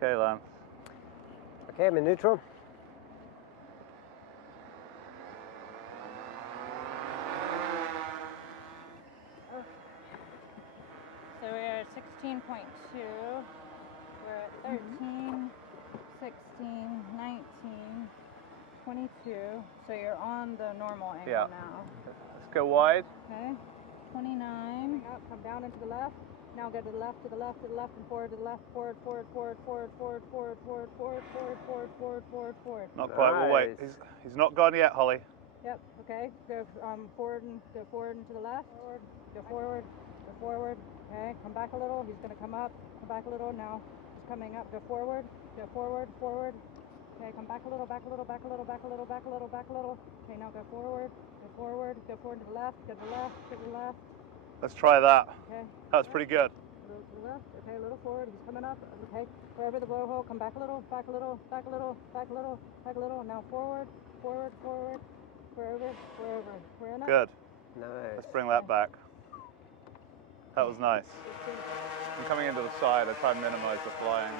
Okay, Lance. Okay, I'm in neutral. So we're at 16.2. We're at 13, 16, 19, 22. So you're on the normal angle now. Let's go wide. Okay. 29. Up, come down into the left. Now go to the left, to the left, to the left, and forward to the left. Forward, forward, forward, forward, forward, forward, forward, forward, forward, forward, forward, forward, forward. Not quite. We'll wait. He's not gone yet, Holly. Yep. Okay. Go forward and to the left. Forward. Go forward. Go forward. Okay. Come back a little. He's going to come up. Come back a little. Now he's coming up. Go forward. Go forward. Forward. Okay. Come back a little. Back a little. Back a little. Back a little. Back a little. Back a little. Okay. Now go forward. Go forward. Go forward to the left. Go to the left. Go to the left. Let's try that. Okay. That's pretty good. A little to the left. Okay. A little forward. He's coming up. Okay. Wherever the blowhole. Come back a little. Back a little. Back a little. Back a little. Back a little. Now forward. Forward. Forward. Wherever. Wherever. We're in it. Good. Nice. Let's bring that back. That was nice. I'm coming into the side. I try and minimize the flying.